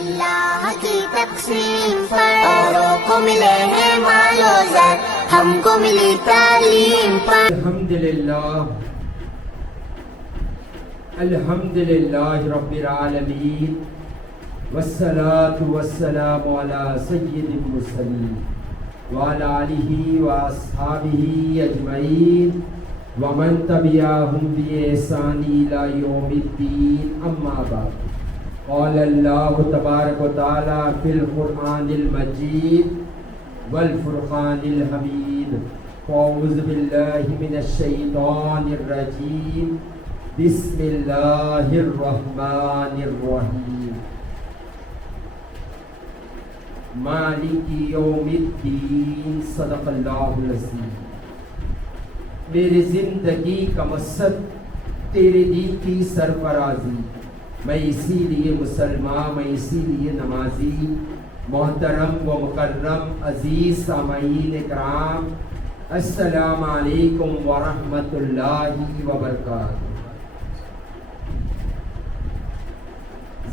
اللہ کی تقسیم پر اوروں کو ملے ہیں مال و زر، ہم کو ملی تعلیم پر۔ الحمدللہ رب العالمین، والصلاة والسلام علی سید المرسلین وعلی آلہ واصحابہ اجمعین ومن تبعہم بإحسان الی یوم الدین، اما بعد۔ قال اللہ تبارک و تعالی فی القرآن المجید والفرقان الحمید، اعوذ باللہ من الشیطان الرجیم، بسم اللہ الرحمن الرحیم، مالک یوم الدین، صدق اللہ العظیم۔ میری زندگی کا مقصد تیرے دین کی سرفرازی، میں اسی لیے مسلمان، میں اسی لیے نمازی۔ محترم و مکرم عزیز سامعین کرام، السلام علیکم ورحمۃ اللہ وبرکاتہ۔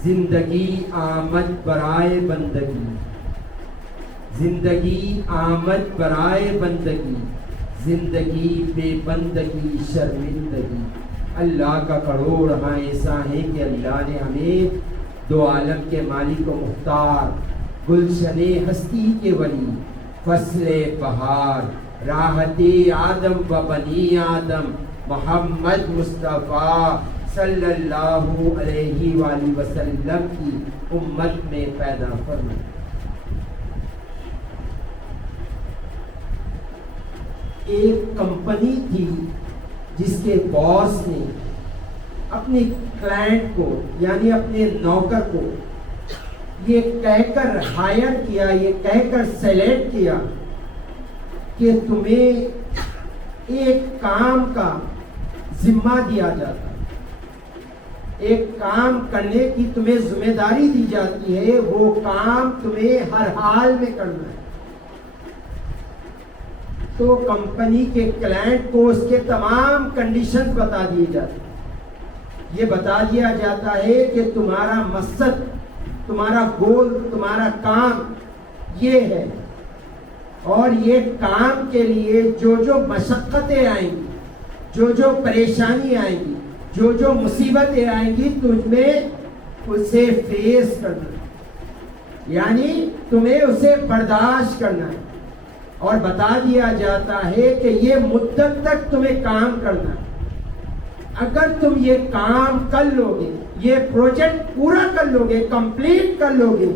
زندگی آمد برائے بندگی، زندگی آمد برائے بندگی، زندگی بے بندگی شرمندگی۔ اللہ کا کروڑ ہاں ایسا ہے کہ اللہ نے ہمیں دو عالم کے مالک و مختار، گلشن ہستی کے ولی، فصل بہار، راحت آدم و بنی آدم، محمد مصطفیٰ صلی اللہ علیہ وآلہ وسلم کی امت میں پیدا فرمائے۔ ایک کمپنی تھی جس کے باس نے اپنے کلائنٹ کو، یعنی اپنے نوکر کو یہ کہہ کر ہائر کیا، یہ کہہ کر سلیکٹ کیا کہ تمہیں ایک کام کا ذمہ دیا جاتا ہے، ایک کام کرنے کی تمہیں ذمہ داری دی جاتی ہے، وہ کام تمہیں ہر حال میں کرنا ہے۔ تو کمپنی کے کلائنٹ کو اس کے تمام کنڈیشنز بتا دیے جاتے ہیں۔ یہ بتا دیا جاتا ہے کہ تمہارا مقصد، تمہارا گول، تمہارا کام یہ ہے، اور یہ کام کے لیے جو جو مشقتیں آئیں گی، جو جو پریشانی آئیں گی، جو جو مصیبتیں آئیں گی، تمہیں اسے فیس کرنا ہے، یعنی تمہیں اسے برداشت کرنا ہے۔ اور بتا دیا جاتا ہے کہ یہ مدت تک تمہیں کام کرنا ہے۔ اگر تم یہ کام کر لو گے، یہ پروجیکٹ پورا کر لو گے، کمپلیٹ کر لو گے،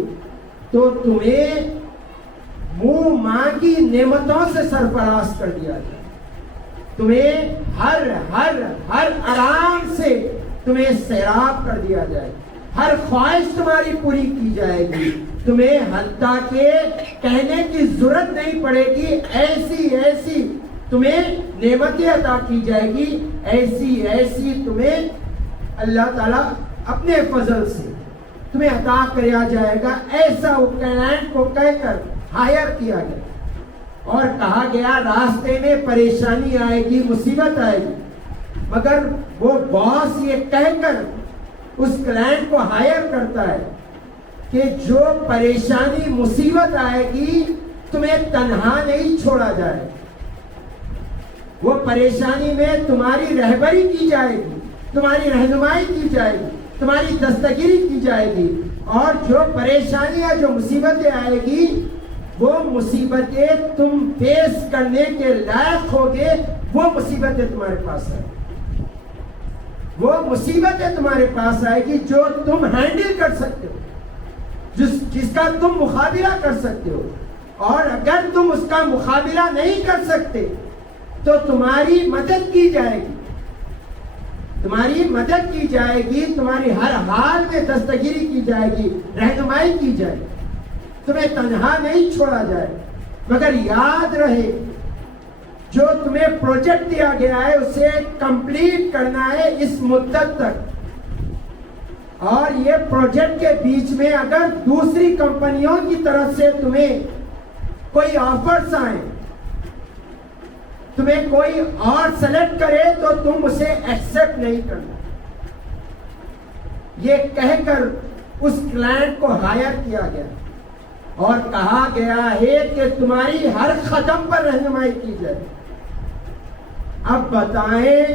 تو تمہیں منہ مانگی نعمتوں سے سرفراز کر دیا جائے، تمہیں ہر آرام سے تمہیں سیراب کر دیا جائے، ہر خواہش تمہاری پوری کی جائے گی، تمہیں حتیٰ کہ کہنے کی ضرورت نہیں پڑے گی، ایسی ایسی تمہیں نعمتیں عطا کی جائے گی، ایسی ایسی تمہیں اللہ تعالیٰ اپنے فضل سے تمہیں عطا کیا جائے گا۔ ایسا وہ کلائنٹ کو کہہ کر ہائر کیا گیا، اور کہا گیا راستے میں پریشانی آئے گی، مصیبت آئے گی، مگر وہ باس یہ کہہ کر اس کلائنٹ کو ہائر کرتا ہے کہ جو پریشانی مصیبت آئے گی تمہیں تنہا نہیں چھوڑا جائے، وہ پریشانی میں تمہاری رہبری کی جائے گی، تمہاری رہنمائی کی جائے گی، تمہاری دستگیری کی جائے گی، اور جو پریشانیاں، جو مصیبتیں آئے گی، وہ مصیبتیں تم فیس کرنے کے لائق ہوگے، وہ مصیبتیں تمہارے پاس آئے گی، وہ مصیبتیں تمہارے پاس آئے گی جو تم ہینڈل کر سکتے ہو، جس کا تم مقابلہ کر سکتے ہو۔ اور اگر تم اس کا مقابلہ نہیں کر سکتے تو تمہاری مدد کی جائے گی، تمہاری مدد کی جائے گی، تمہاری ہر حال میں دستگیری کی جائے گی، رہنمائی کی جائے گی، تمہیں تنہا نہیں چھوڑا جائے۔ مگر یاد رہے، جو تمہیں پروجیکٹ دیا گیا ہے اسے کمپلیٹ کرنا ہے اس مدت تک، اور یہ پروجیکٹ کے بیچ میں اگر دوسری کمپنیوں کی طرف سے تمہیں کوئی آفرز آئیں، تمہیں کوئی اور سلیکٹ کرے تو تم اسے ایکسپٹ نہیں کرنا۔ یہ کہہ کر اس کلائنٹ کو ہائر کیا گیا اور کہا گیا ہے کہ تمہاری ہر قدم پر رہنمائی کی جائے. اب بتائیں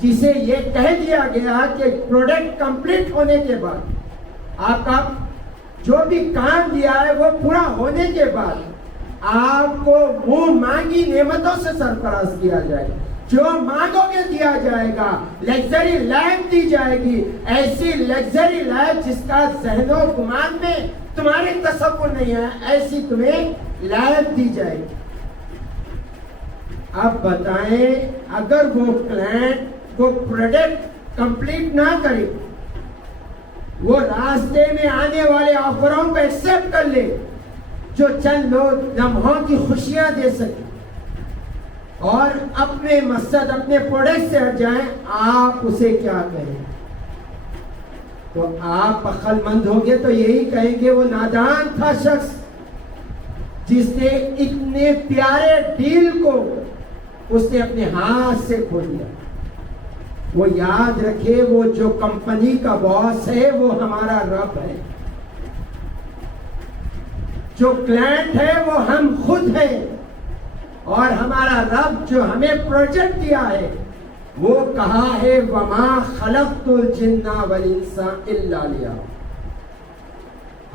جسے یہ کہہ دیا گیا کہ پروڈکٹ کمپلیٹ ہونے کے بعد آپ کا جو بھی کام دیا ہے وہ پورا ہونے کے بعد آپ کو منہ مانگی نعمتوں سے سرفراز کیا جائے. جو مانگو گے دیا جائے گا. لگژری لائف دی جائے گی, ایسی لگژری لائف جس کا ذہن و گمان میں تمہارے تصور نہیں ہے, ایسی تمہیں لائف دی جائے گی. اب بتائیں اگر وہ کلائنٹ وہ پروڈکٹ کمپلیٹ نہ کرے, وہ راستے میں آنے والے آفروں کو ایکسپٹ کر لے جو چند لمحوں کی خوشیاں دے سکے اور اپنے مقصد اپنے پروڈکٹ سے ہٹ جائیں, آپ اسے کیا کہیں؟ تو آپ عقل مند ہوں گے تو یہی کہیں گے وہ نادان تھا شخص جس نے اتنے پیارے ڈیل کو اس نے اپنے ہاتھ سے کھو دیا. وہ یاد رکھے وہ جو کمپنی کا باس ہے وہ ہمارا رب ہے, جو کلائنٹ ہے وہ ہم خود ہیں, اور ہمارا رب جو ہمیں پروجیکٹ دیا ہے وہ کہا ہے وَمَا خَلَقْتُ الْجِنَّ وَالْإِنسَ إِلَّا لِيَعْبُدُونِ.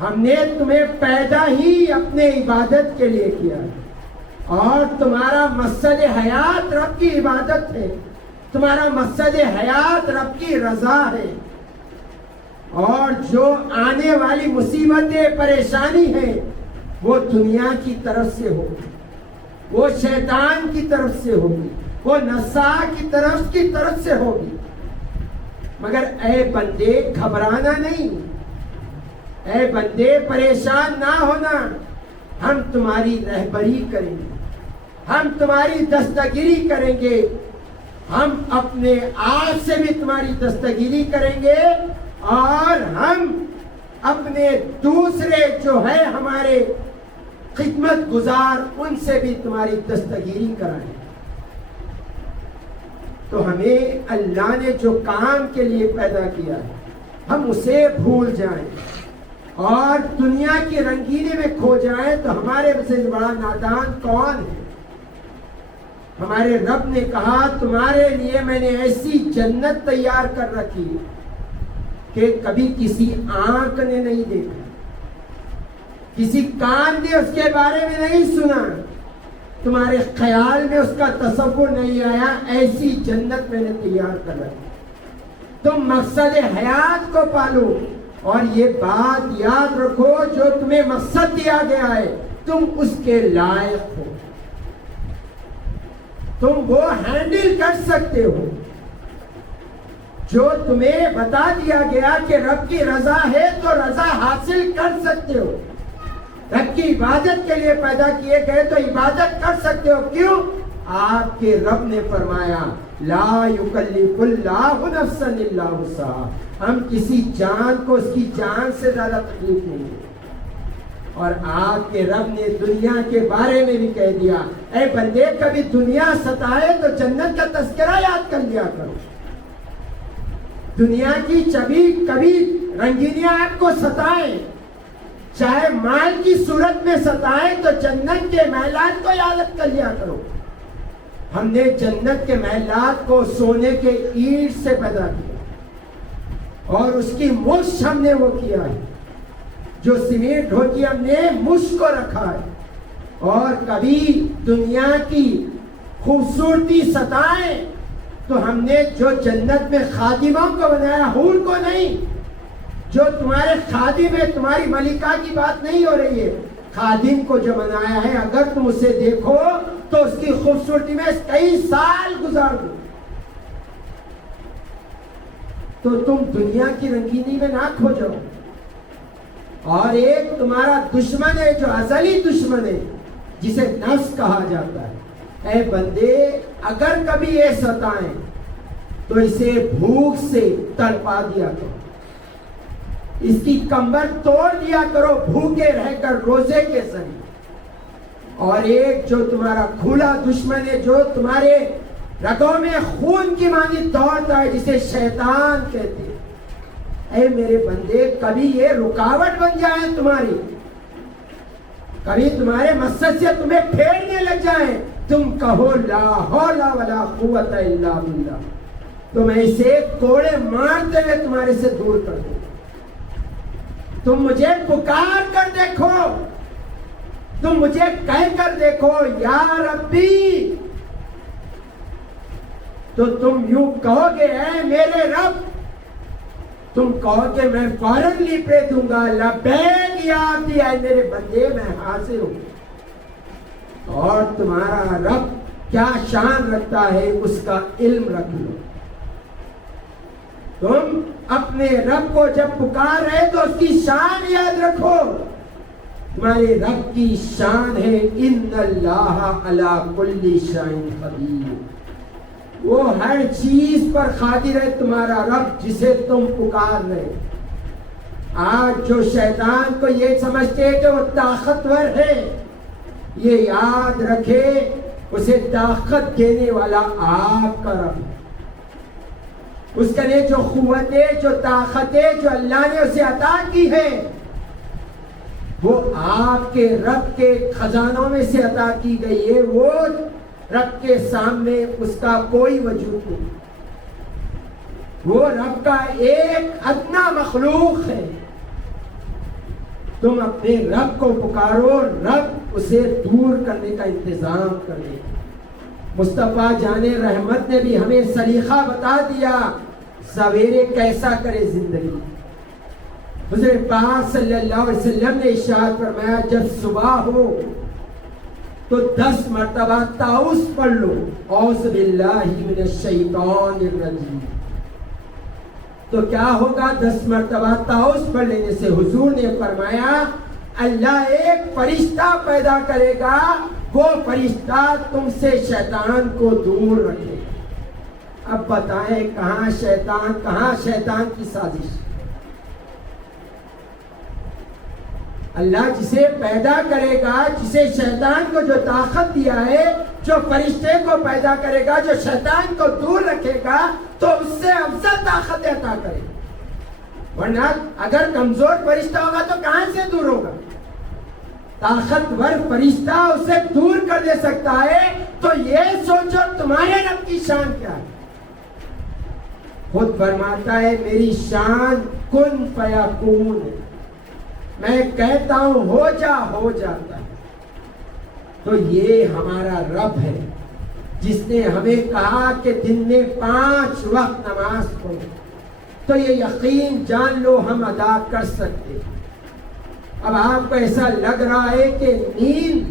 ہم نے تمہیں پیدا ہی اپنے عبادت کے لیے کیا ہے, اور تمہارا مقصد حیات رب کی عبادت ہے, تمہارا مقصد حیات رب کی رضا ہے. اور جو آنے والی مصیبتیں پریشانی ہیں وہ دنیا کی طرف سے ہوگی, وہ شیطان کی طرف سے ہوگی, وہ نسا کی طرف سے ہوگی. مگر اے بندے گھبرانا نہیں, اے بندے پریشان نہ ہونا. ہم تمہاری رہبری کریں گے, ہم تمہاری دستگیری کریں گے, ہم اپنے آپ سے بھی تمہاری دستگیری کریں گے, اور ہم اپنے دوسرے جو ہے ہمارے خدمت گزار ان سے بھی تمہاری دستگیری کرائیں. تو ہمیں اللہ نے جو کام کے لیے پیدا کیا ہے ہم اسے بھول جائیں اور دنیا کی رنگینے میں کھو جائیں تو ہمارے سے بڑا نادان کون ہے؟ ہمارے رب نے کہا تمہارے لیے میں نے ایسی جنت تیار کر رکھی کہ کبھی کسی آنکھ نے نہیں دیکھا, کسی کان نے اس کے بارے میں نہیں سنا, تمہارے خیال میں اس کا تصور نہیں آیا. ایسی جنت میں نے تیار کر رکھی. تم مقصد حیات کو پالو, اور یہ بات یاد رکھو جو تمہیں مقصد دیا گیا ہے تم اس کے لائق ہو, تم وہ ہینڈل کر سکتے ہو. جو تمہیں بتا دیا گیا کہ رب کی رضا ہے تو رضا حاصل کر سکتے ہو. رب کی عبادت کے لیے پیدا کیے گئے تو عبادت کر سکتے ہو. کیوں؟ آپ کے رب نے فرمایا لا یکلف اللہ نفسا الا وسعہا. ہم کسی جان کو اس کی جان سے زیادہ تکلیف نہیں دیں. اور آپ کے رب نے دنیا کے بارے میں بھی کہہ دیا اے بندے کبھی دنیا ستائے تو جنت کا تذکرہ یاد کر لیا کرو. دنیا کی کبھی رنگینیاں آپ کو ستائیں, چاہے مال کی صورت میں ستائیں تو جنت کے محلات کو یاد کر لیا کرو. ہم نے جنت کے محلات کو سونے کے اینٹ سے پیدا کیا اور اس کی مشق ہم نے وہ کیا ہے. جو سیمنٹ ہوتی ہم نے مشق کو رکھا ہے. اور کبھی دنیا کی خوبصورتی ستائیں تو ہم نے جو جنت میں خادموں کو بنایا, حور کو نہیں. جو تمہارے خادم ہے, تمہاری ملکہ کی بات نہیں ہو رہی ہے, خادم کو جو بنایا ہے اگر تم اسے دیکھو تو اس کی خوبصورتی میں کئی سال گزار دو. تو تم دنیا کی رنگینی میں نہ کھو جاؤ. اور ایک تمہارا دشمن ہے جو ازلی دشمن ہے جسے نفس کہا جاتا ہے. اے بندے اگر کبھی یہ ستائیں تو اسے بھوک سے تڑپا دیا کرو, اس کی کمر توڑ دیا کرو بھوکے رہ کر روزے کے ذریعے. اور ایک جو تمہارا کھلا دشمن ہے جو تمہارے رگوں میں خون کی مانند دوڑتا ہے جسے شیطان کہتے ہیں, اے میرے بندے کبھی یہ رکاوٹ بن جائے تمہاری، کبھی تمہارے مقصد سے تمہیں پھیرنے لگ جائیں، تم کہو لا حول ولا قوت الا باللہ، تو میں اسے کوڑے مارتے ہوئے تمہارے سے دور کر دوں۔ تم مجھے پکار کر دیکھو، تم مجھے کہہ کر دیکھو یا ربی، تو تم یوں کہو گے اے میرے رب، تم کہو کہ میں فوراً لپے دوں گا، لبیک یا عبدی، اے میرے بندے میں حاضر ہوں۔ اور تمہارا رب کیا شان رکھتا ہے اس کا علم رکھ لو۔ تم اپنے رب کو جب پکار رہے تو اس کی شان یاد رکھو۔ تمہارے رب کی شان ہے ان اللہ علی کل شیء قدیر، وہ ہر چیز پر قادر ہے تمہارا رب جسے تم پکار رہے۔ آج جو شیطان کو یہ سمجھتے کہ وہ طاقتور ہے، یہ یاد رکھے اسے طاقت دینے والا آپ کا رب ہے۔ اس کے لیے جو قوتیں، جو طاقتیں جو اللہ نے اسے عطا کی ہے، وہ آپ کے رب کے خزانوں میں سے عطا کی گئی ہے۔ وہ رب کے سامنے اس کا کوئی وجود نہیں، وہ رب کا ایک ادنا مخلوق ہے۔ تم اپنے رب کو پکارو، رب اسے دور کرنے کا انتظام کرے۔ مصطفیٰ جان رحمت نے بھی ہمیں سلیقہ بتا دیا سویرے کیسا کرے زندگی۔ حضور پاک صلی اللہ علیہ وسلم نے ارشاد فرمایا جب صبح ہو تو 10 مرتبہ تعوذ پڑھ لو، اعوذ باللہ من الشیطان الرجیم۔ تو کیا ہوگا 10 مرتبہ تعوذ پڑھ لینے سے؟ حضور نے فرمایا اللہ ایک فرشتہ پیدا کرے گا، وہ فرشتہ تم سے شیطان کو دور رکھے گا۔ اب بتائیں کہاں شیطان کی سازش؟ اللہ جسے پیدا کرے گا، جسے شیطان کو جو طاقت دیا ہے، جو فرشتے کو پیدا کرے گا، جو شیطان کو دور رکھے گا، تو اس سے افضل طاقت عطا کرے گا۔ ورنہ اگر کمزور فرشتہ ہوگا تو کہاں سے دور ہوگا؟ طاقتور فرشتہ اسے دور کر دے سکتا ہے۔ تو یہ سوچو تمہارے رب کی شان کیا ہے۔ خود فرماتا ہے میری شان کن فیکون ہے، میں کہتا ہوں ہو جا ہو جاتا ہے۔ تو یہ ہمارا رب ہے جس نے ہمیں کہا کہ دن میں 5 وقت نماز پڑھو، تو یہ یقین جان لو ہم ادا کر سکتے۔ اب آپ کو ایسا لگ رہا ہے کہ نیند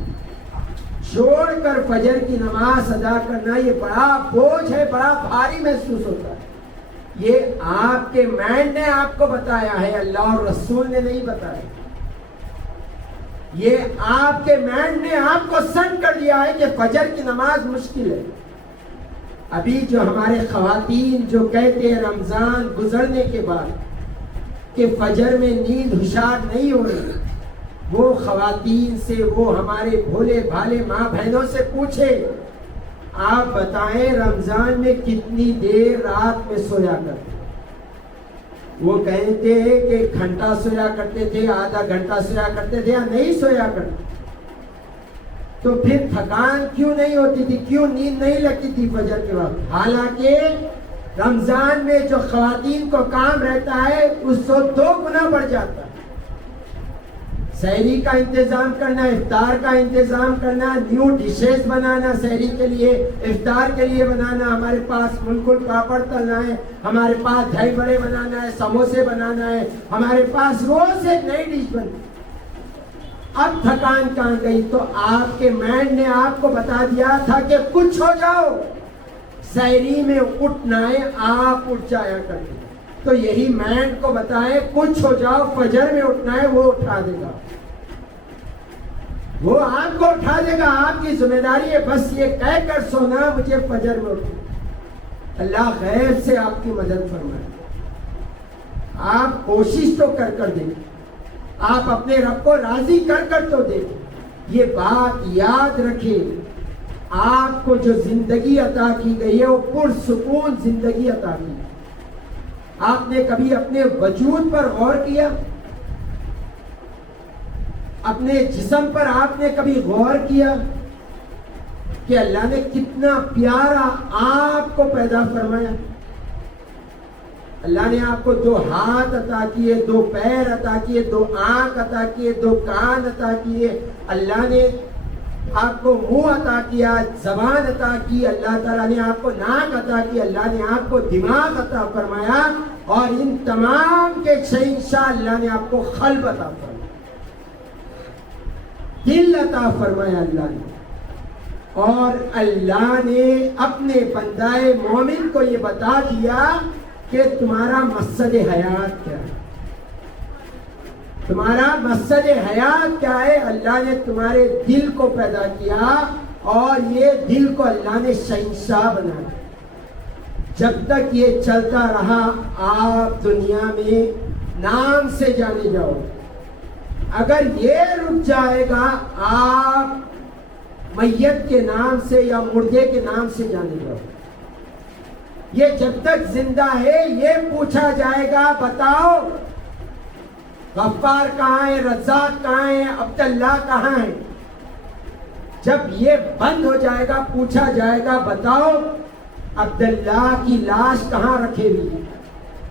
چھوڑ کر فجر کی نماز ادا کرنا یہ بڑا بوجھ ہے، بڑا بھاری محسوس ہوتا ہے۔ یہ آپ کے مائنڈ نے آپ کو بتایا ہے، اللہ اور رسول نے نہیں بتایا۔ یہ آپ کے مائنڈ نے آپ کو سن کر دیا ہے کہ فجر کی نماز مشکل ہے۔ ابھی جو ہمارے خواتین جو کہتے ہیں رمضان گزرنے کے بعد کہ فجر میں نیند ہوشیار نہیں ہو رہی، وہ خواتین سے، وہ ہمارے بھولے بھالے ماں بہنوں سے پوچھے آپ بتائیں رمضان میں کتنی دیر رات میں سویا کرتے؟ وہ کہتے ہیں کہ 1 گھنٹہ سویا کرتے تھے، آدھا گھنٹہ سویا کرتے تھے، یا نہیں سویا کرتے۔ تو پھر تھکان کیوں نہیں ہوتی تھی، کیوں نیند نہیں لگتی تھی فجر کے وقت؟ حالانکہ رمضان میں جو خواتین کو کام رہتا ہے اس سے 2 گنا بڑھ جاتا ہے۔ سحری کا انتظام کرنا، افطار کا انتظام کرنا، نیو ڈشز بنانا، سحری کے لیے افطار کے لیے بنانا، ہمارے پاس ملکل پاپڑ تلنا ہے، ہمارے پاس دہی بڑے بنانا ہے، سموسے بنانا ہے، ہمارے پاس روز ایک نئی ڈش بنتی۔ اب تھکان کہاں گئی؟ تو آپ کے مائنڈ نے آپ کو بتا دیا تھا کہ کچھ ہو جاؤ، سحری میں اٹھنا ہے، آپ اٹھ جایا کرتے۔ تو یہی مائنڈ کو بتائیں کچھ ہو جاؤ، فجر میں اٹھنا ہے، وہ اٹھا دے گا، وہ آپ کو اٹھا دے گا۔ آپ کی ذمہ داری ہے بس یہ کہہ کر سونا مجھے فجر میں اٹھنا۔ اللہ غیب سے آپ کی مدد فرمائے۔ آپ کوشش تو کر دیکھیں، آپ اپنے رب کو راضی کر تو دیکھیں۔ یہ بات یاد رکھیں، آپ کو جو زندگی عطا کی گئی ہے وہ پرسکون زندگی عطا کی۔ آپ نے کبھی اپنے وجود پر غور کیا؟ اپنے جسم پر آپ نے کبھی غور کیا کہ اللہ نے کتنا پیارا آپ کو پیدا فرمایا؟ اللہ نے آپ کو 2 ہاتھ عطا کیے، 2 پیر عطا کیے، 2 آنکھ عطا کیے، 2 کان عطا کیے، اللہ نے آپ کو منہ عطا کیا، زبان عطا کی، اللہ تعالیٰ نے آپ کو ناک عطا کی، اللہ نے آپ کو دماغ عطا فرمایا، اور ان تمام کے شہنشاہ اللہ نے آپ کو قلب عطا فرمایا، دل عطا فرمایا اللہ نے. اور اللہ نے اپنے بندہ مومن کو یہ بتا دیا کہ تمہارا مقصد حیات کیا ہے، تمہارا مقصد حیات کیا ہے. اللہ نے تمہارے دل کو پیدا کیا، اور یہ دل کو اللہ نے شہنشاہ بنایا. جب تک یہ چلتا رہا آپ دنیا میں نام سے جانے جاؤ. اگر یہ رک جائے گا آپ میت کے نام سے یا مردے کے نام سے جانے جاؤ. یہ جب تک زندہ ہے یہ پوچھا جائے گا بتاؤ غفار کہاں ہے، رزاق کہاں ہے، عبداللہ کہاں ہے. جب یہ بند ہو جائے گا پوچھا جائے گا بتاؤ عبداللہ کی لاش کہاں رکھے ہوئی ہے،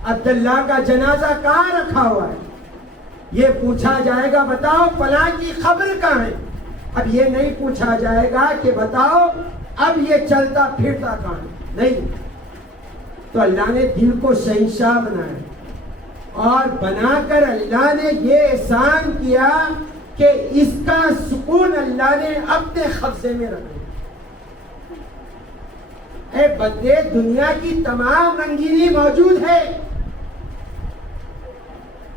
عبداللہ کا جنازہ کہاں رکھا ہوا ہے. یہ پوچھا جائے گا بتاؤ فلاں کی قبر کہاں ہے. اب یہ نہیں پوچھا جائے گا کہ بتاؤ اب یہ چلتا پھرتا کہاں ہے. نہیں. تو اللہ نے دل کو شہنشاہ بنایا، اور بنا کر اللہ نے یہ احسان کیا کہ اس کا سکون اللہ نے اپنے قبضے میں رکھا. اے بندے دنیا کی تمام رنگینی موجود ہے،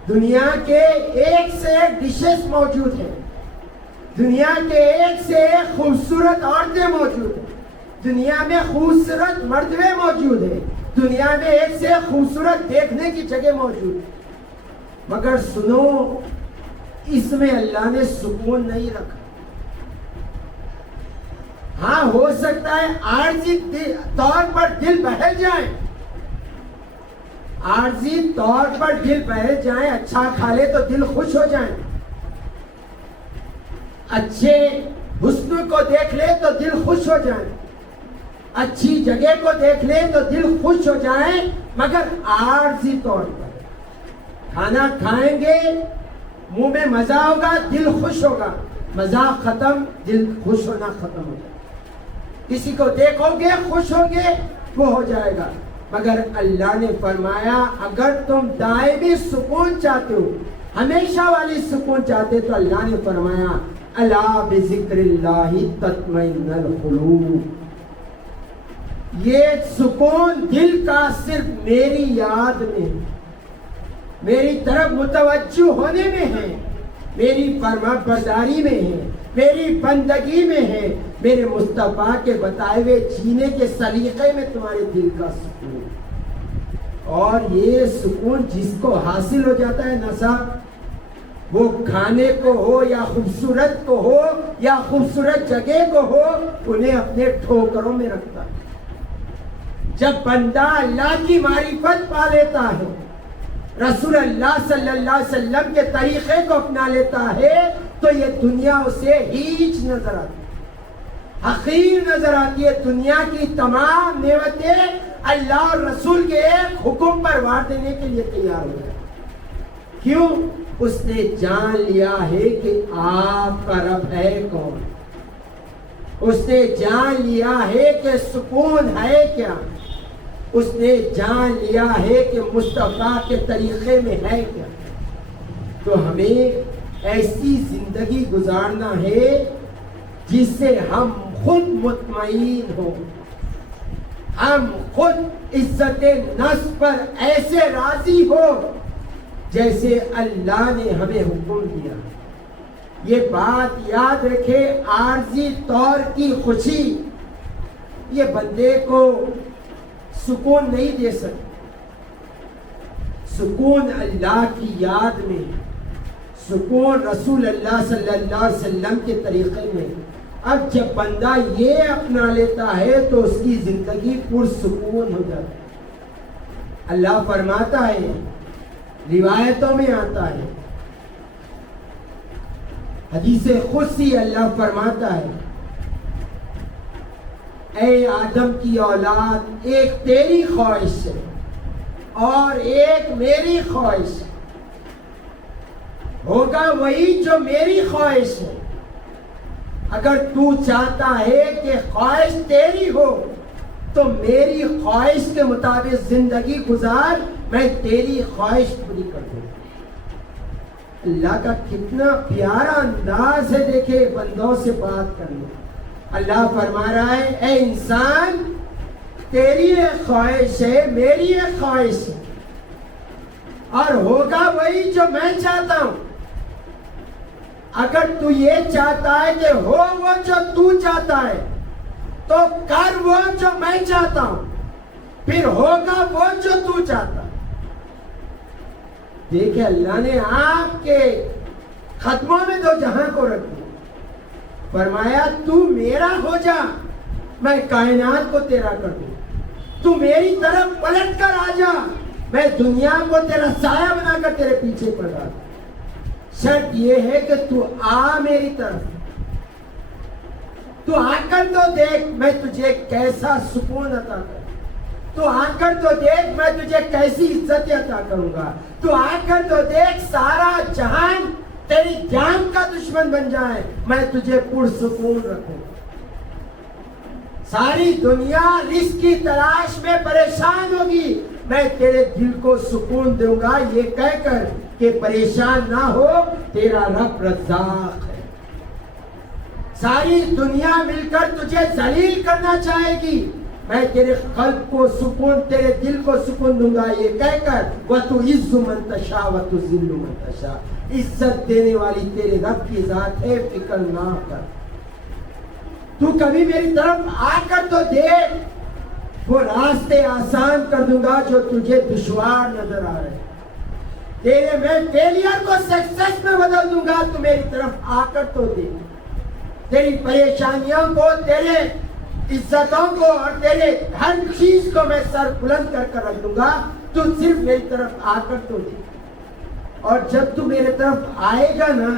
دنیا کے ایک سے ایک ڈشز موجود ہیں، دنیا کے ایک سے ایک خوبصورت عورتیں موجود ہیں، دنیا میں خوبصورت مردوے موجود ہیں، دنیا میں ایک سے ایک خوبصورت دیکھنے کی جگہ موجود ہے. مگر سنو اس میں اللہ نے سکون نہیں رکھا. ہاں ہو سکتا ہے عارضی طور پر دل بہل جائیں، عارضی طور پر دل بہل جائیں، اچھا کھا لے تو دل خوش ہو جائیں، اچھے حسن کو دیکھ لے تو دل خوش ہو جائیں، اچھی جگہ کو دیکھ لے تو دل خوش ہو جائیں. مگر عارضی طور پر کھانا کھائیں گے منہ میں مزہ ہوگا دل خوش ہوگا، مزہ ختم دل خوش ہونا ختم ہو جائے. کسی کو دیکھو گے خوش ہوں گے وہ ہو جائے گا. مگر اللہ نے فرمایا اگر تم دائمی سکون چاہتے ہو، ہمیشہ والی سکون چاہتے تو اللہ نے فرمایا الا بذکر اللہ تطمئن القلوب. یہ سکون دل کا صرف میری یاد میں، میری طرف متوجہ ہونے میں ہے، میری فرما برداری میں ہے، میری بندگی میں ہے، میرے مصطفیٰ کے بتائے ہوئے جینے کے سلیقے میں تمہارے دل کا سکون. اور یہ سکون جس کو حاصل ہو جاتا ہے نا صاحب، وہ کھانے کو ہو یا خوبصورت کو ہو یا خوبصورت جگہ کو ہو، انہیں اپنے ٹھوکروں میں رکھتا ہے. جب بندہ اللہ کی معرفت پا لیتا ہے، رسول اللہ صلی اللہ علیہ وسلم کے طریقے کو اپنا لیتا ہے، تو یہ دنیا اسے ہیچ نظر آتی ہے، حقیر نظر آتی ہے. دنیا کی تمام نعمتیں اللہ اور رسول کے ایک حکم پر وار دینے کے لیے تیار ہو جائے. کیوں؟ اس نے جان لیا ہے کہ آپ کا رب ہے کون، اس نے جان لیا ہے کہ سکون ہے کیا، اس نے جان لیا ہے کہ مصطفیٰ کے طریقے میں ہے کیا. تو ہمیں ایسی زندگی گزارنا ہے جس سے ہم خود مطمئن ہوں، ہم خود عزت نفس پر ایسے راضی ہو جیسے اللہ نے ہمیں حکم دیا. یہ بات یاد رکھے، عارضی طور کی خوشی یہ بندے کو سکون نہیں دے سکتی. سکون اللہ کی یاد میں، سکون رسول اللہ صلی اللہ علیہ وسلم کے طریقے میں. اب جب بندہ یہ اپنا لیتا ہے تو اس کی زندگی پرسکون ہو جاتی ہے. اللہ فرماتا ہے، روایتوں میں آتا ہے، حدیث قدسی اللہ فرماتا ہے، اے آدم کی اولاد، ایک تیری خواہش ہے اور ایک میری خواہش ہے، ہوگا وہی جو میری خواہش ہے۔ اگر تو چاہتا ہے کہ خواہش تیری ہو تو میری خواہش کے مطابق زندگی گزار، میں تیری خواہش پوری کر دوں۔ اللہ کا کتنا پیارا انداز ہے، دیکھے بندوں سے بات کرنے۔ اللہ فرما رہا ہے، اے انسان، تیری ایک خواہش ہے، میری ایک خواہش ہے، اور ہوگا وہی جو میں چاہتا ہوں۔ اگر تو یہ چاہتا ہے کہ ہو وہ جو تو چاہتا ہے تو کر وہ جو میں چاہتا ہوں، پھر ہوگا وہ جو تو چاہتا ہے۔ دیکھیں اللہ نے آپ کے قدموں میں دو جہاں کو رکھ دیا، فرمایا تو میرا ہو جا، میں کائنات کو تیرا کر دوں، تو میری طرف پلٹ کر آ جا، میں دنیا کو تیرا سایہ بنا کر تیرے پیچھے پڑ رہا۔ شرط یہ ہے کہ تو آ میری طرف، تو آ کر تو دیکھ میں تجھے کیسا سکون عطا کروں، تو آ کر تو دیکھ میں تجھے کیسی عزت عطا کروں گا، تو آ کر تو دیکھ سارا جہان تیری جان کا دشمن بن جائے، میں تجھے پرسکون رکھوں گا۔ ساری دنیا رزق کی تلاش میں پریشان ہوگی، میں تیرے دل کو سکون دوں گا، یہ کہہ کر کہ پریشان نہ ہو، تیرا رب رزاق ہے۔ ساری دنیا مل کر تجھے ذلیل کرنا چاہے گی، میں تیرے قلب کو سکون، تیرے دل کو سکون دوں گا، یہ کہہ کر وَتُعِزُّ مَن تَشَاءُ وَتُذِلُّ مَن تَشَاءُ، عزت دینے والی تیرے رب کی ذات ہے، فکر نہ کر۔ تو کبھی میری طرف آ کر تو دیکھ، وہ راستے آسان کر دوں گا جو تجھے دشوار نظر آ رہے ہیں، تیرے میں فیلئر کو سکسس میں بدل دوں گا، تو میری طرف آ کر تو دیکھ، تیری پریشانیوں کو، تیرے عزتوں کو اور تیرے ہر چیز کو میں سر بلند کر کر رکھ دوں گا، تو صرف میری طرف آ کر تو دیکھ۔ اور جب تو میرے طرف آئے گا نا،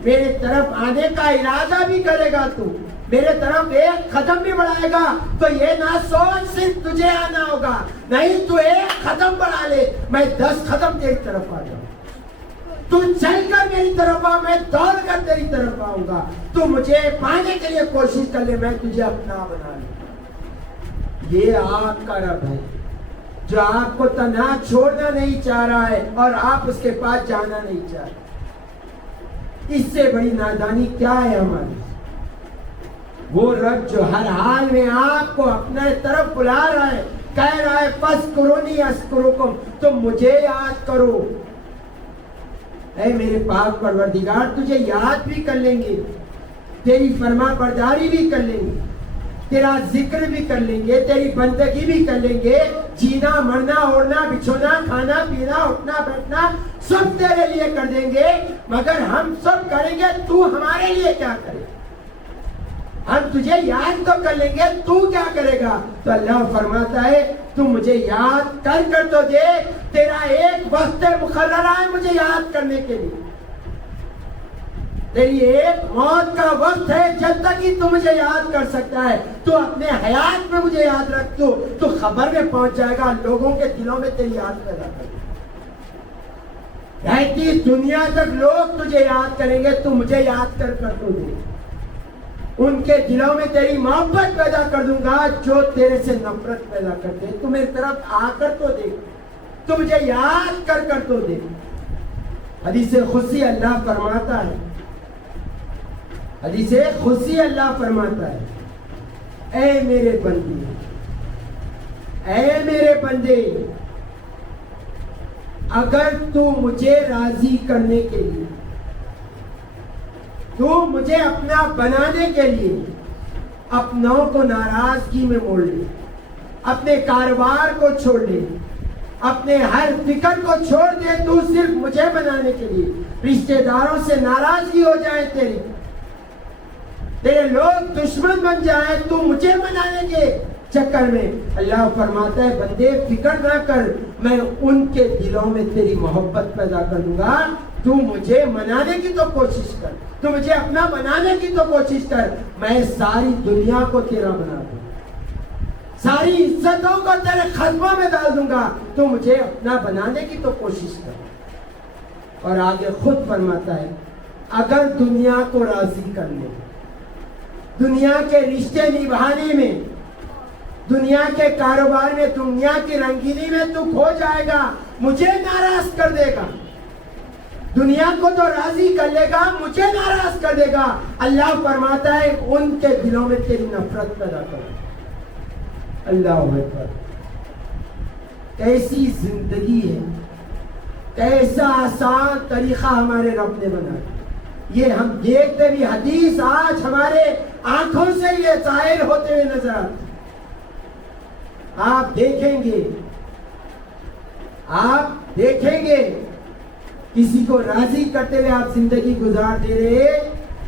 میرے طرف آنے کا ارادہ بھی کرے گا، تو میرے طرف ایک قدم بھی بڑھائے گا، تو یہ نہ سوچ صرف تجھے آنا ہوگا، نہیں تو ایک قدم بڑھا لے، میں 10 قدم تیری طرف آ جاؤں۔ تو چل کر میری طرف آ، میں دوڑ کر تیری طرف آؤں گا، تو مجھے پانے کے لیے کوشش کر لے، میں تجھے اپنا بنا لوں۔ یہ آپ کا رب ہے جو آپ کو تنہا چھوڑنا نہیں چاہ رہا ہے اور آپ اس کے پاس جانا نہیں چاہ رہے۔ اس سے بڑی نادانی کیا ہے ہماری؟ وہ رب جو ہر حال میں آپ کو اپنے طرف بلا رہا ہے، کہہ رہا ہے فَاذْكُرُونِی أَذْكُرُکُم، تم مجھے یاد کرو۔ اے میرے پاک پروردگار، تجھے یاد بھی کر لیں گے، تیری فرما برداری بھی کر لیں گے، تیرا ذکر بھی کر لیں گے، تیری بندگی بھی کر لیں گے، جینا مرنا اوڑھنا بچھونا کھانا پینا اٹھنا بیٹھنا سب تیرے لیے کر دیں گے، مگر ہم سب کریں گے، تو ہمارے لیے کیا کرے؟ ہم تجھے یاد تو کر لیں گے، تو کیا کرے گا؟ تو اللہ فرماتا ہے تو مجھے یاد کر کر تو دے، تیرا ایک وقت مقررہ ہے مجھے یاد کرنے کے لیے، تیری ایک موت کا وقت ہے جب تک ہی تو مجھے یاد کر سکتا ہے، تو اپنے حیات میں مجھے یاد رکھ، تو خبر میں پہنچ جائے گا، لوگوں کے دلوں میں تیری یاد پیدا کر رہتی دنیا تک لوگ تجھے یاد کریں گے، تو مجھے یاد کر کر تو دے، ان کے دلوں میں تیری محبت پیدا کر دوں گا جو تیرے سے نفرت پیدا کرتے، تو میری طرف آ کر تو دے، تو مجھے یاد کر کر تو دے۔ حدیث قدسی اللہ فرماتا ہے، حدیث قدسی اللہ فرماتا ہے، اے میرے بندے، اے میرے بندے، اگر تو مجھے راضی کرنے کے لیے، تو مجھے اپنا بنانے کے لیے اپنوں کو ناراضگی میں موڑ لے، اپنے کاروبار کو چھوڑ لے، اپنے ہر فکر کو چھوڑ دے، تو صرف مجھے بنانے کے لیے، رشتہ داروں سے ناراضگی ہو جائے تیرے لوگ دشمن بن جائے، تو مجھے بنانے کے چکر میں اللہ فرماتا ہے بندے فکر نہ کر، میں ان کے دلوں میں تیری محبت پیدا کر دوں گا، تو مجھے منانے کی تو کوشش کر، تو مجھے اپنا بنانے کی تو کوشش کر، میں ساری دنیا کو تیرا بنا دوں، ساری عزتوں کو تیرے قدموں میں ڈال دوں گا، تو مجھے اپنا بنانے کی تو کوشش کر۔ اور آگے خود فرماتا ہے اگر دنیا کو راضی کرنے، دنیا کے رشتے نبھانے میں، دنیا کے کاروبار میں، دنیا کی رنگینی میں تو کھو جائے گا، مجھے ناراض کر دے گا، دنیا کو تو راضی کر لے گا، مجھے ناراض کر دے گا، اللہ فرماتا ہے ان کے دلوں میں تیری نفرت پیدا کر۔ اللہ اکبر، کیسی زندگی ہے، کیسا آسان طریقہ ہمارے رب نے بنایا۔ یہ ہم دیکھتے بھی حدیث آج ہمارے آنکھوں سے یہ ظاہر ہوتے ہوئے نظر آتے۔ آپ دیکھیں گے کسی کو راضی کرتے ہوئے آپ زندگی گزار دے رہے۔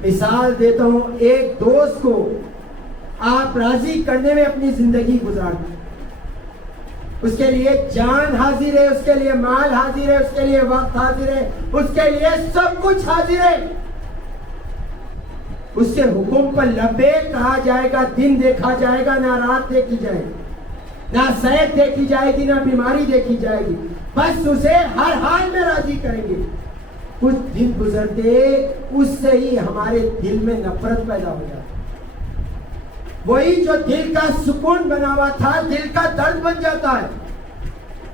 مثال دیتا ہوں، ایک دوست کو آپ راضی کرنے میں اپنی زندگی گزار دیں، اس کے لیے جان حاضر ہے، اس کے لیے مال حاضر ہے، اس کے لیے وقت حاضر ہے، اس کے لیے سب کچھ حاضر ہے، اس کے حکم پر لبیک کہا جائے گا، دن دیکھا جائے گا، نہ رات دیکھی جائے گی، نہ صحت دیکھی جائے گی، نہ بیماری دیکھی جائے گی، بس اسے ہر حال میں راضی کریں گے۔ کچھ دن گزرتے اس سے ہی ہمارے دل میں نفرت پیدا ہو جاتی، وہی جو دل کا سکون بنا ہوا تھا دل کا درد بن جاتا ہے،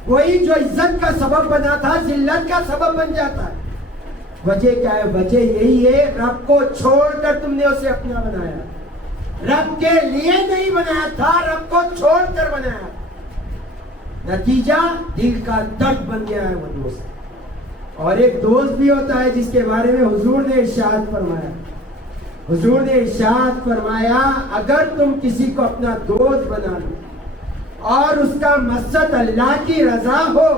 وہی جو عزت کا سبب بنا تھا ذلت کا سبب بن جاتا ہے۔ وجہ کیا ہے؟ وجہ یہی ہے رب کو چھوڑ کر تم نے اسے اپنا بنایا، رب کے لیے نہیں بنایا تھا، رب کو چھوڑ کر بنایا، نتیجہ دل کا درد بن گیا ہے وہ دوست۔ اور ایک دوست بھی ہوتا ہے جس کے بارے میں حضور نے ارشاد فرمایا، حضور نے ارشاد فرمایا اگر تم کسی کو اپنا دوست بنا لو اور اس کا مقصد اللہ کی رضا ہو،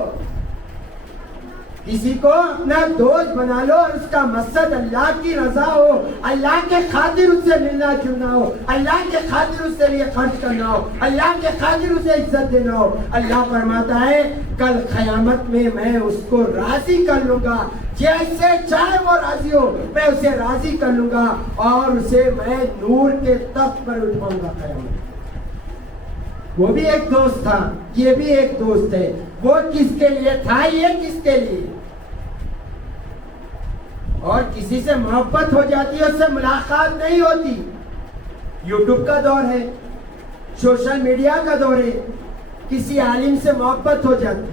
کسی کو اپنا دوست بنا لو اور اس کا مقصد اللہ کی رضا ہو، اللہ کے خاطر اس سے ملنا جلنا ہو، اللہ کے خاطر اس کے لیے خرچ کرنا ہو، اللہ کے خاطر اسے عزت دینا ہو، اللہ فرماتا ہے کل قیامت میں میں اس کو راضی کر لوں گا، جیسے چاہے وہ راضی ہو میں اسے راضی کر لوں گا اور اسے میں نور کے تخت پر اٹھاؤں گا قیامت۔ وہ بھی ایک دوست تھا، یہ بھی ایک دوست ہے، وہ کس کے لیے تھا، یہ کس کے لیے؟ اور کسی سے محبت ہو جاتی ہے، اس سے ملاقات نہیں ہوتی، یوٹیوب کا دور ہے، سوشل میڈیا کا دور ہے، کسی عالم سے محبت ہو جاتی،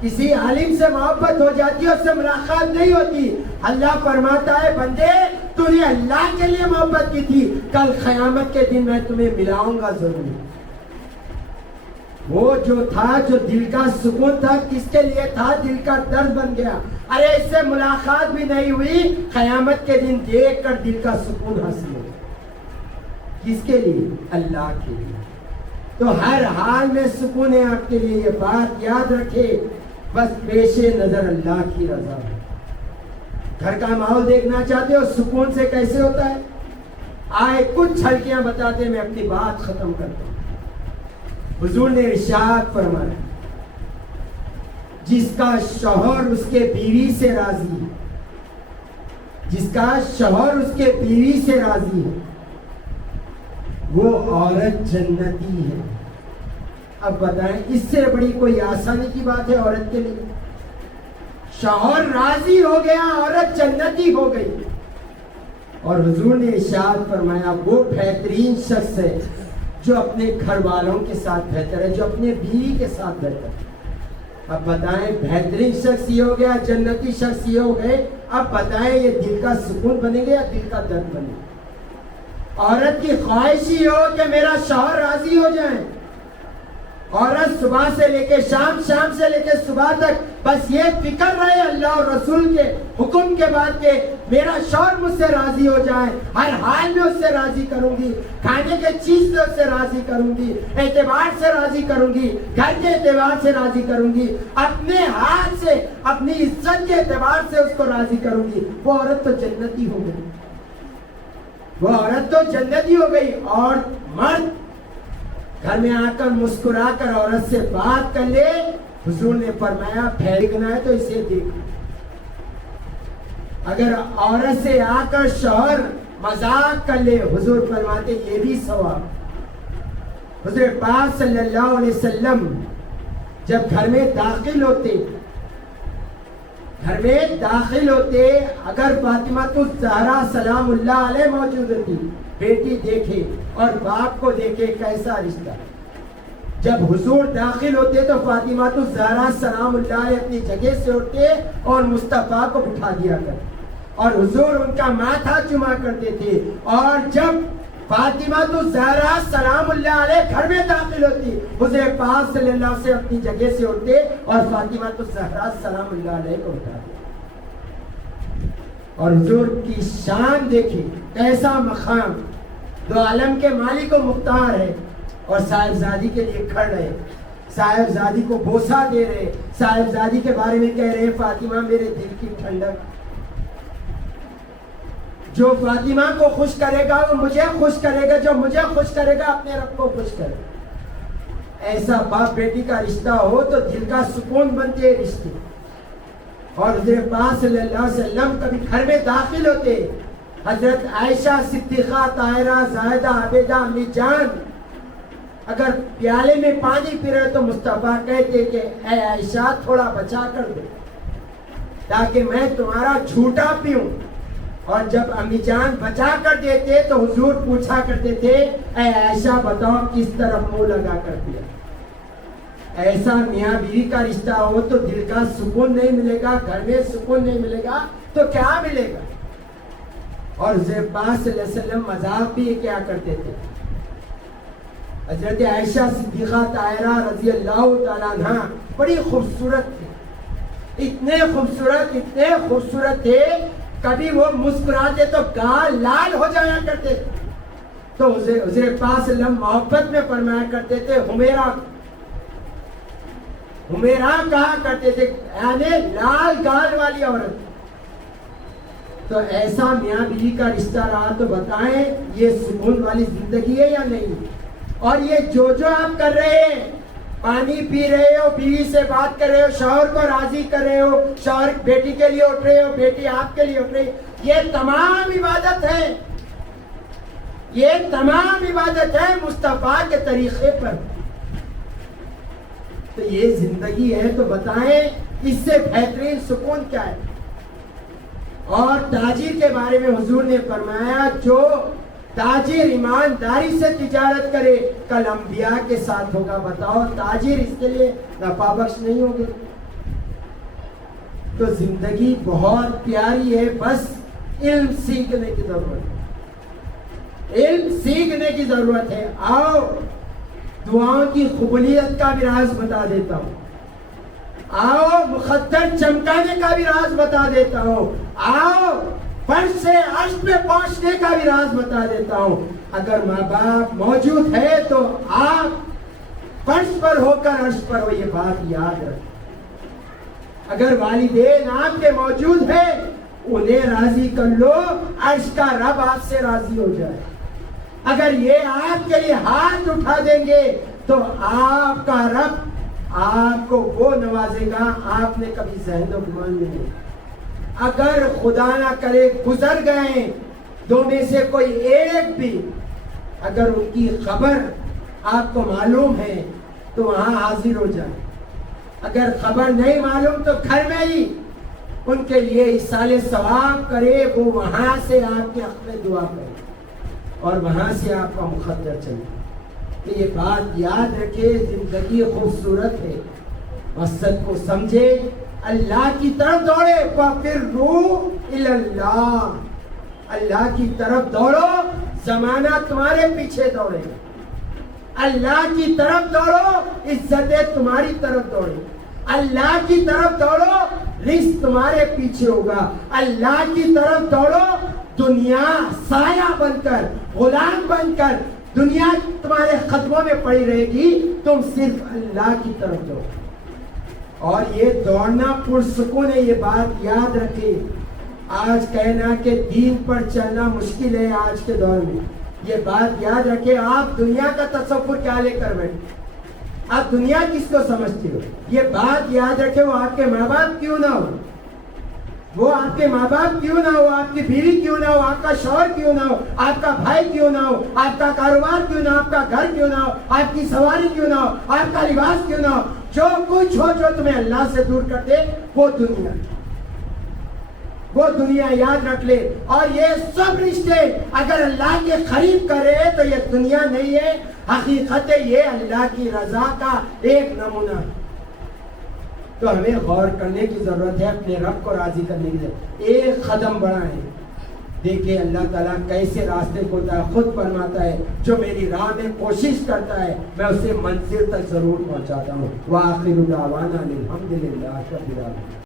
کسی عالم سے محبت ہو جاتی ہے، اس سے ملاقات نہیں ہوتی۔ اللہ فرماتا ہے بندے تو نے اللہ کے لیے محبت کی تھی، کل قیامت کے دن میں تمہیں ملاؤں گا ضرور۔ وہ جو تھا، جو دل کا سکون تھا، کس کے لیے تھا؟ دل کا درد بن گیا، ارے اس سے ملاقات بھی نہیں ہوئی، قیامت کے دن دیکھ کر دل کا سکون حاصل ہو، کس کے لیے؟ اللہ کے لیے۔ تو ہر حال میں سکون ہے آپ کے لیے، یہ بات یاد رکھے، بس پیش نظر اللہ کی رضا ہے۔ گھر کا ماحول دیکھنا چاہتے ہو سکون سے کیسے ہوتا ہے؟ آئے کچھ چھلکیاں بتاتے میں اپنی بات ختم کرتا ہوں۔ حضور نے ارشاد فرمایا جس کا شوہر اس کے بیوی سے راضی ہے، جس کا شوہر اس کے بیوی سے راضی ہے وہ عورت جنتی ہے۔ اب بتائیں اس سے بڑی کوئی آسانی کی بات ہے عورت کے لیے؟ شوہر راضی ہو گیا، عورت جنتی ہو گئی۔ اور حضور نے ارشاد فرمایا وہ بہترین شخص ہے جو اپنے گھر والوں کے ساتھ بہتر ہے، جو اپنے بیوی کے ساتھ بہتر ہے۔ اب بتائیں بہترین شخص یہ ہو گیا، جنتی شخص یہ ہو گئے، اب بتائیں یہ دل کا سکون بنے گا یا دل کا درد بنے گا؟ عورت کی خواہش ہی ہو کہ میرا شوہر راضی ہو جائے، عورت صبح سے لے کے شام، شام سے لے کے صبح تک بس یہ فکر رہے اللہ اور رسول کے حکم کے بعد کہ میرا شوہر مجھ سے راضی ہو جائے، ہر حال میں اس سے راضی کروں گی، کھانے کے چیز سے اس سے راضی کروں گی، اعتبار سے راضی کروں گی، گھر کے اعتبار سے راضی کروں گی، اپنے ہاتھ سے اپنی عزت کے اعتبار سے اس کو راضی کروں گی، وہ عورت تو جنتی ہو گئی، وہ عورت تو جنتی ہو گئی۔ اور مرد گھر میں آ کر مسکرا کر عورت سے بات کر لے، حضور نے فرمایا پھینکنا ہے تو اسے دیکھ۔ اگر عورت سے آ کر شوہر مذاق کر لے، حضور فرماتے یہ بھی ثواب۔ حضور پاک صلی اللہ علیہ وسلم جب گھر میں داخل ہوتے، اگر فاطمہ الزہرا سلام اللہ علیہ موجود ہوتی، بیٹی دیکھے اور باپ کو دیکھے کیسا رشتہ۔ جب حضور داخل ہوتے تو فاطمہ الزہرا سلام اللہ علیہ اپنی جگہ سے اٹھتے اور مصطفیٰ کو بٹھا دیا کرتے اور حضور ان کا ماتھا چما کرتے تھے۔ اور جب فاطمہ الزہرا سلام اللہ علیہ گھر میں داخل ہوتی، حضور پاک صلی اللہ علیہ وسلم اپنی جگہ سے اٹھتے اور فاطمہ الزہرا سلام اللہ علیہ کو اٹھا دیا۔ اور حضور کی شان دیکھیں، کیسا مقام، دو عالم کے مالک و مختار ہے، اور صاحبزادی کے لیے کھڑ رہے، صاحبزادی کو بوسہ دے رہے، صاحبزادی کے بارے میں کہہ رہے ہیں فاطمہ میرے دل کی ٹھنڈک۔ جو فاطمہ کو خوش کرے گا وہ مجھے خوش کرے گا، جو مجھے خوش کرے گا اپنے رب کو خوش کرے گا۔ ایسا باپ بیٹی کا رشتہ ہو تو دل کا سکون بنتے ہیں رشتے۔ اور حضرت پاک صلی اللہ علیہ وسلم کبھی گھر میں داخل ہوتے، حضرت عائشہ صدیقہ طاہرہ زاہدہ عابدہ امی جان اگر پیالے میں پانی پی رہے تو مصطفیٰ کہتے کہ اے عائشہ تھوڑا بچا کر دو تاکہ میں تمہارا جھوٹا پیوں۔ اور جب امی جان بچا کر دیتے تو حضور پوچھا کرتے تھے اے عائشہ بتاؤ کس طرف منہ لگا کر دیا۔ ایسا میاں بیوی کا رشتہ ہو تو دل کا سکون نہیں ملے گا، گھر میں سکون نہیں ملے گا تو کیا ملے گا۔ اور حضرت پاک صلی اللہ علیہ وسلم مذاق بھی کیا کرتے تھے۔ حضرت عائشہ صدیقہ طاہرہ رضی اللہ تعالیٰ عنہ بڑی خوبصورت تھی، اتنے خوبصورت تھے، کبھی وہ مسکراتے تو گال لال ہو جایا کرتے تھے تو حضرت پاک صلی اللہ علیہ وسلم محبت میں فرمایا کرتے تھے حمیرہ کہا کرتے تھے، یعنی لال گال والی عورت۔ تو ایسا میاں بیوی کا رشتہ رہا تو بتائیں یہ سکون والی زندگی ہے یا نہیں؟ اور یہ جو آپ کر رہے ہیں، پانی پی رہے ہو، بیوی سے بات کر رہے ہو، شوہر کو راضی کر رہے ہو، شوہر بیٹی کے لیے اٹھ رہے ہو، بیٹی آپ کے لیے اٹھ رہی، یہ تمام عبادت ہے، یہ تمام عبادت ہے مصطفیٰ کے طریقے پر۔ تو یہ زندگی ہے تو بتائیں اس سے بہترین سکون کیا ہے؟ اور تاجر کے بارے میں حضور نے فرمایا جو تاجر ایمانداری سے تجارت کرے کل انبیاء کے ساتھ ہوگا۔ بتاؤ تاجر اس کے لیے نفع بخش نہیں ہوگے؟ تو زندگی بہت پیاری ہے، بس علم سیکھنے کی ضرورت ہے، علم سیکھنے کی ضرورت ہے۔ آؤ دعاؤں کی قبولیت کا بھی راز بتا دیتا ہوں، آؤ مقدر چمکانے کا بھی راز بتا دیتا ہوں، آؤ فرش سے عرش پہ پہنچنے کا بھی راز بتا دیتا ہوں۔ اگر ماں باپ موجود ہے تو آپ فرش پر ہو کر عرش پر ہو، یہ بات یاد رکھیں۔ اگر والدین آپ کے موجود ہیں انہیں راضی کر لو، عرش کا رب آپ سے راضی ہو جائے۔ اگر یہ آپ کے لیے ہاتھ اٹھا دیں گے تو آپ کا رب آپ کو وہ نوازے گا آپ نے کبھی ذہن و گمان میں نہیں۔ اگر خدا نہ کرے گزر گئے دو میں سے کوئی ایک بھی، اگر ان کی خبر آپ کو معلوم ہے تو وہاں حاضر ہو جائے، اگر خبر نہیں معلوم تو گھر میں ہی ان کے لیے ایصال ثواب کرے، وہ وہاں سے آپ کے حق میں دعا کرے اور وہاں سے آپ کا مقدر چلے۔ تو یہ بات یاد رکھے، زندگی خوبصورت ہے، مقصد کو سمجھے، اللہ کی طرف دوڑے، فَفِرُّوا إِلَى اللَّهِ، اللہ کی طرف دوڑو، زمانہ تمہارے پیچھے دوڑے گا، اللہ کی طرف دوڑو، عزتیں تمہاری طرف دوڑے، اللہ کی طرف دوڑو، رزق تمہارے پیچھے ہوگا، اللہ کی طرف دوڑو، دنیا سایہ بن کر، غلام بن کر دنیا تمہارے قدموں میں پڑی رہے گی، تم صرف اللہ کی طرف دوڑو۔ اور یہ دوڑنا پرسکون ہے، یہ بات یاد رکھے۔ آج کہنا کہ دین پر چلنا مشکل ہے آج کے دور میں، یہ بات یاد رکھے، آپ دنیا کا تصور کیا لے کر بیٹھے، آپ دنیا کس کو سمجھتے ہو؟ یہ بات یاد رکھے، وہ آپ کے ماں باپ کیوں نہ ہو، وہ آپ کے ماں باپ کیوں نہ ہو، آپ کی بیوی کیوں نہ ہو، آپ کا شوہر کیوں نہ ہو، آپ کا بھائی کیوں نہ ہو، آپ کا کاروبار کیوں نہ ہو، آپ کا گھر کیوں نہ ہو، آپ کی سواری کیوں نہ ہو، آپ کا لباس کیوں نہ ہو، جو کچھ ہو جو تمہیں اللہ سے دور کر دے وہ دنیا یاد رکھ لے۔ اور یہ سب رشتے اگر اللہ کے قریب کرے تو یہ دنیا نہیں ہے، حقیقت یہ اللہ کی رضا کا ایک نمونہ ہے۔ تو ہمیں غور کرنے کی ضرورت ہے، اپنے رب کو راضی کرنے کی ضرورت ہے، ایک قدم بڑھائیں۔ دیکھیں اللہ تعالیٰ کیسے راستے کھولتا ہے، خود فرماتا ہے جو میری راہ میں کوشش کرتا ہے میں اسے منزل تک ضرور پہنچاتا ہوں۔ وآخر دعوانا الحمدللہ رب العالمین۔